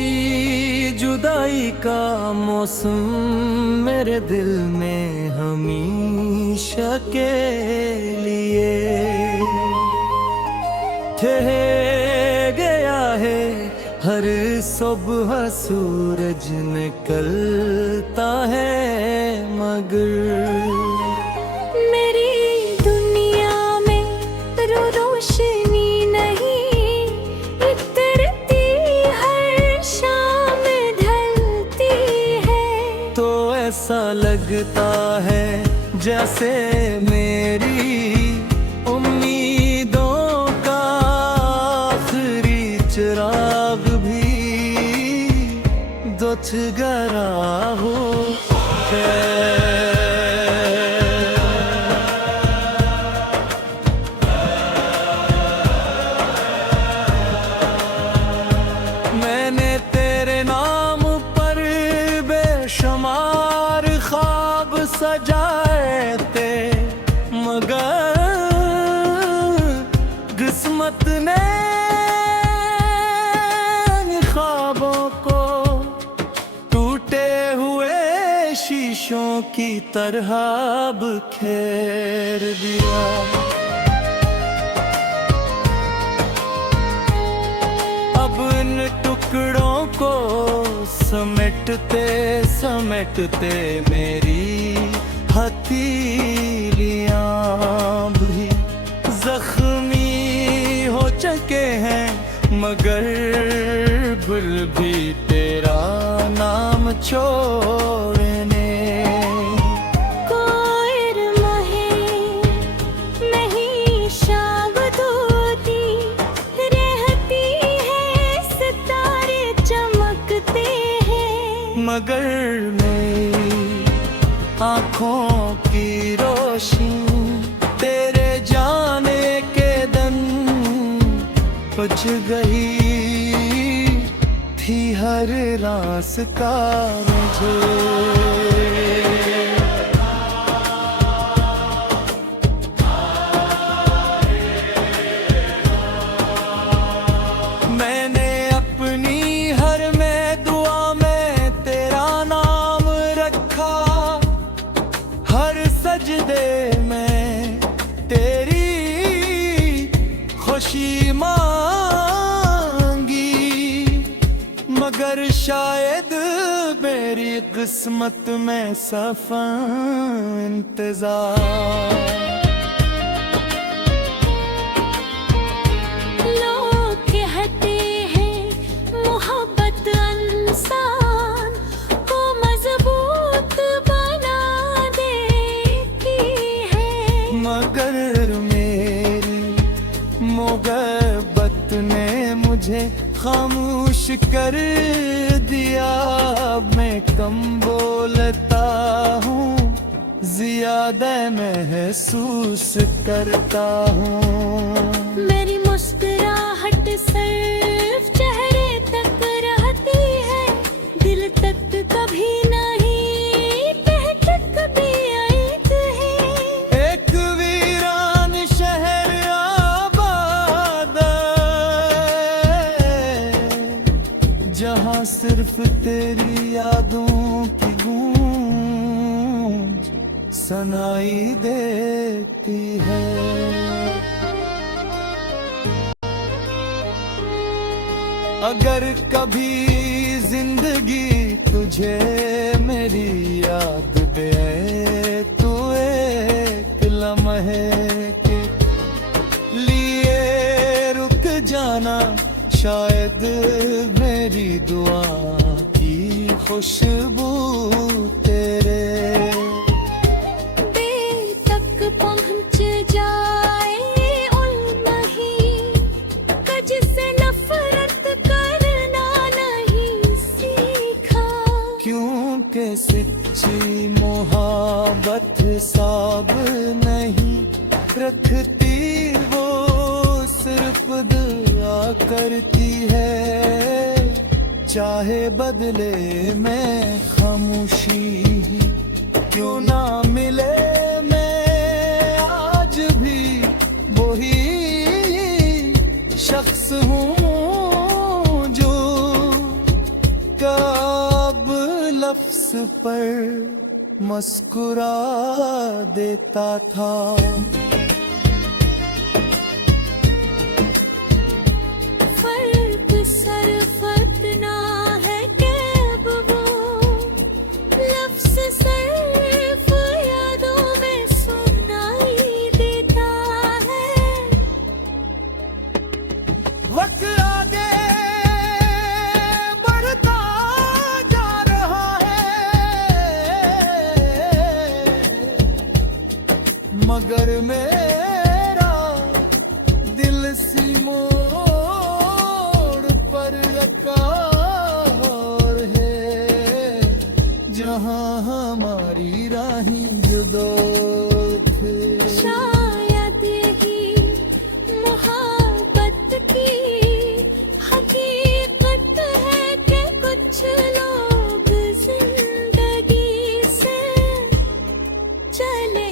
तेरी जुदाई का मौसम मेरे दिल में हमेशा के लिए ठहर गया है। हर सुबह सूरज निकलता है मगर मेरी दुनिया में रोशनी नहीं, इतरती हर शाम ढलती है। तो ऐसा लगता है जैसे मेरी उम्मीदों का आखिरी चिराग भी बुझ गया हो मैंने तेरे नाम पर बेशुमार ख्वाब सजाए थे, मगर किस्मत ने ख्वाबों को टूटे हुए शीशों की तरह बिखेर दिया। इन टुकड़ों को समेटते समेटते मेरी हथेलियां भी जख्मी हो चुके हैं, मगर भूल भी तेरा नाम छोड़ने मगर मेरी आँखों की रोशनी तेरे जाने के दम बुझ गई थी हर रास का मुझे। सजदे में तेरी खुशी मांगी, मगर शायद मेरी किस्मत में सफा इंतजार। मगर मेरी मोहब्बत ने मुझे खामोश कर दिया। मैं कम बोलता हूँ, ज्यादा महसूस करता हूँ। मेरी मुस्कुराहट सिर्फ चेहरे तक रहती है, दिल तक कभी जहाँ सिर्फ तेरी यादों की गूंज सुनाई देती है। अगर कभी जिंदगी तुझे मेरी याद दे तो एक लम्हे के लिए रुक जाना, शायद मेरी दुआ की खुशबू तेरे दिल तक पहुंच जाए। जिससे नफरत करना नहीं सीखा, क्योंकि सच्ची मोहब्बत साब नहीं रखती, वो सिर्फ दुआ करती है। चाहे बदले में खामोशी क्यों ना मिले, मैं आज भी वही शख्स हूँ जो लफ्ज पर मुस्कुरा देता था। फर्क सरफत ना है कि अब वो लफ्ज सिर्फ यादों में सुनाई देता है। वक्त आगे बढ़ता जा रहा है, मगर मेरा दिल सी मोड़ पर रखा और है, जहां हमारी राहें जुदा थे। शायद यही मोहब्बत की हकीकत है कि कुछ लोग जिंदगी से चले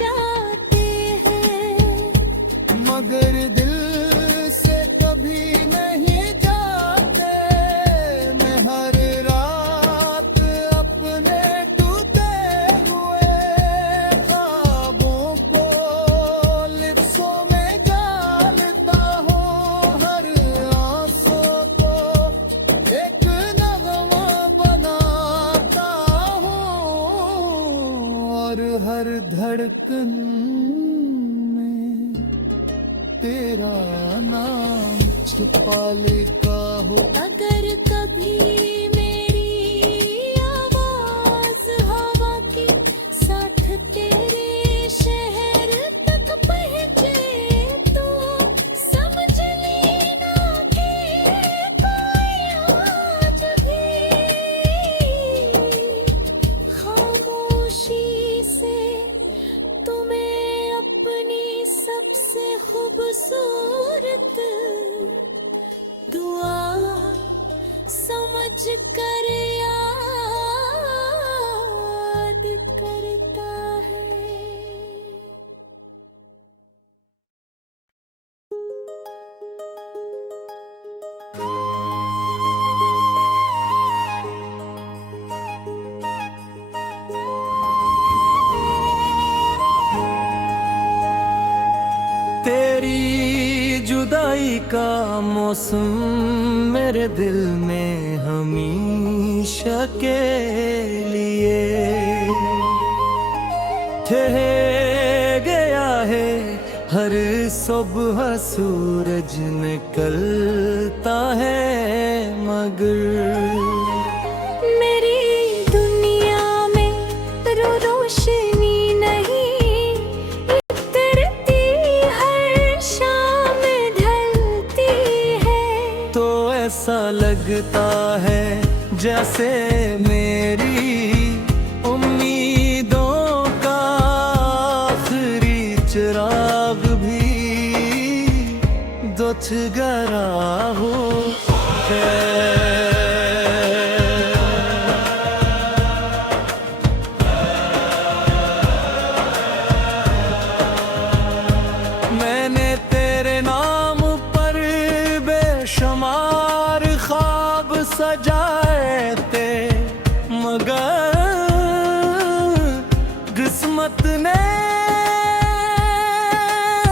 जाते हैं, मगर दिल से कभी नहीं जाते। मैं हर रात अपने टूटे हुए ख्वाबों को लिप्सों में डालता हूँ, हर आंसू को एक नगमा बनाता हूँ, और हर धड़कन में तेरा नाम छुपा लेता हो। अगर कभी मेरी आवाज हवा की साथ तेरे शहर तक पहुंचे तो समझ लेना कि कोई आज भी खामोशी से तुम्हें अपनी सबसे खूबसूरत दुआ समझ कर याद करता है। तेरी जुदाई का मौसम मेरे दिल में हमेशा के लिए ठहर गया है। हर सुबह सूरज निकलता है, मगर मेरी दुनिया में रोशनी नहीं उतरती, हर शाम ढलती है। तो ऐसा लगता है जैसे मेरी उम्मीदों का आखिरी चिराग भी दुछ गया हो है। मैंने तेरे नाम पर बेशुमार ख्वाब सजाए थे, मगर किस्मत ने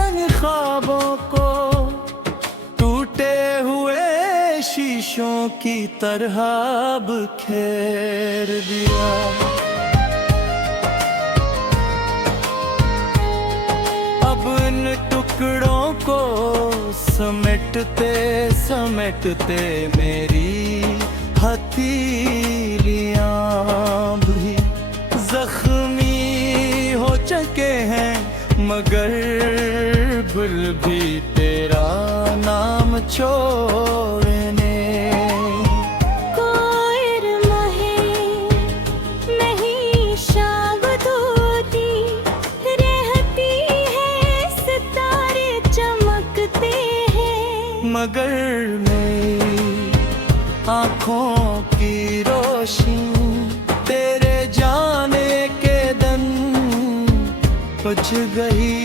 इन ख्वाबों को टूटे हुए शीशों की तरह बिखेर दिया। अब इन टुकड़ों को समेटते समेटते मेरी हथेलियां भी जख्मी हो चुके हैं, मगर भूल भी तेरा नाम छोड़ने। कोयर महे नहीं शागदोती रहती है, सितारे चमकते हैं, मगर मेरी आँखों की रोशनी तेरे जाने के दिन बुझ गई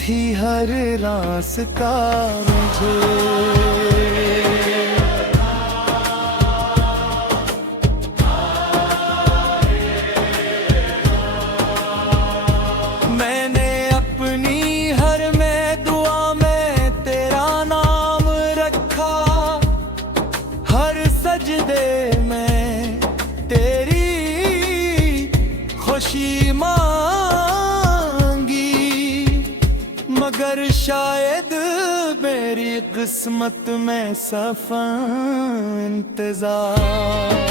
थी हर रास्ता मुझे। सजदे में तेरी खुशी मांगी, मगर शायद मेरी किस्मत में सफा इंतजार।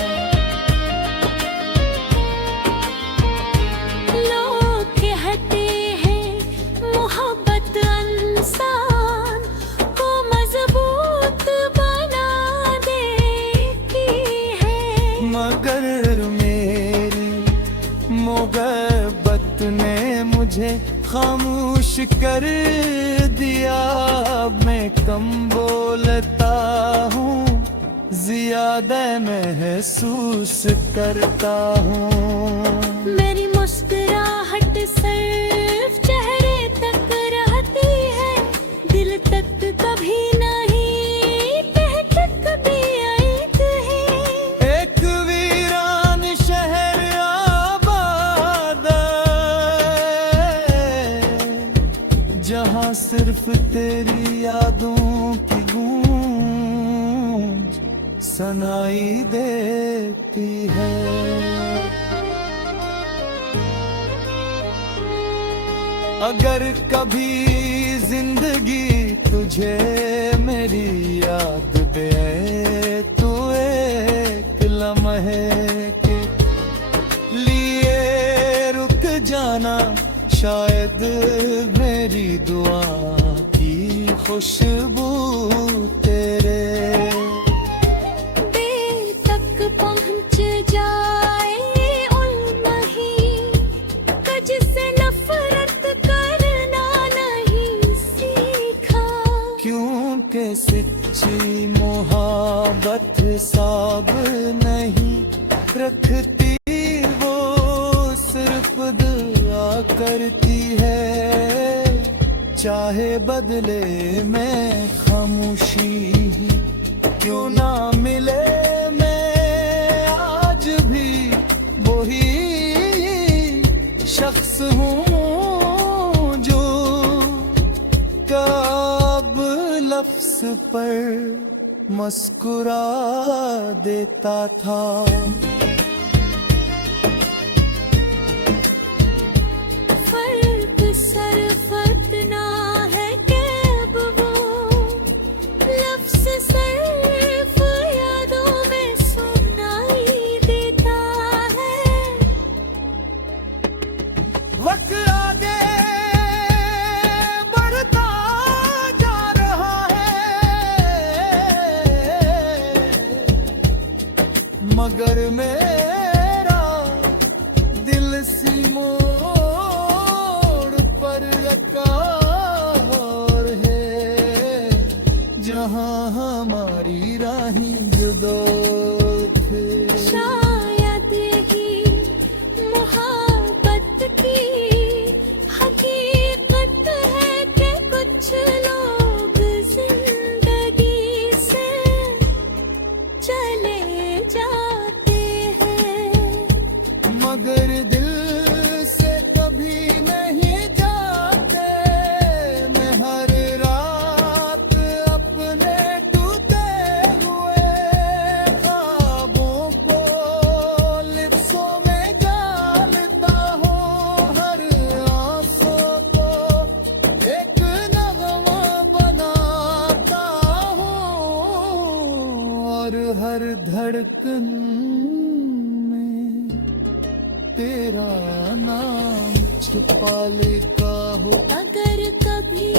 मगर मेरी मोहब्बत ने मुझे खामोश कर दिया। मैं कम बोलता हूँ, ज्यादा महसूस करता हूँ। मेरी मुस्कुराहट सिर्फ चेहरे तक रहती है, दिल तक कभी नहीं टहटक भी आती है। एक वीरान शहर आबाद जहाँ सिर्फ तेरी यादों की गूंज सुनाई देती है। अगर कभी जिंदगी तुझे मेरी याद दे तो एक लम्हे के लिए रुक जाना, शायद मेरी दुआ की खुशबू तेरे दिल तक पहुंच जाए उन महीनों जिससे नफरत करना नहीं सीखा। क्योंकि सच्ची मोहब्बत साब नहीं रखती, वो सिर्फ दुआ करती है। चाहे बदले में खामोशी ही क्यों ना मिले, मैं आज भी वही शख्स हूँ जो कब लफ्ज़ पर मुस्कुरा देता था। फर्क सिर्फ इतना है कि अब वो लफ्ज़ सिर्फ यादों में सुनाई देता है। वक्त आगे बढ़ता जा रहा है, मगर मेरा दिल सी मोड़ पर रखा और है, जहाँ हमारी राहें जुदा थे। शायद ही मोहब्बत की हकीकत है कि कुछ लोग जिंदगी से चले जाते हैं, मगर दिल से कभी नहीं जाते। मैं हर रात अपने टूटे हुए ख्वाबों को लिप्सों में डालता हूँ, हर आंसू को एक नगमा बनाता हूँ, और हर धड़कन में तेरा नाम छुपा लेता हूँ। अगर कभी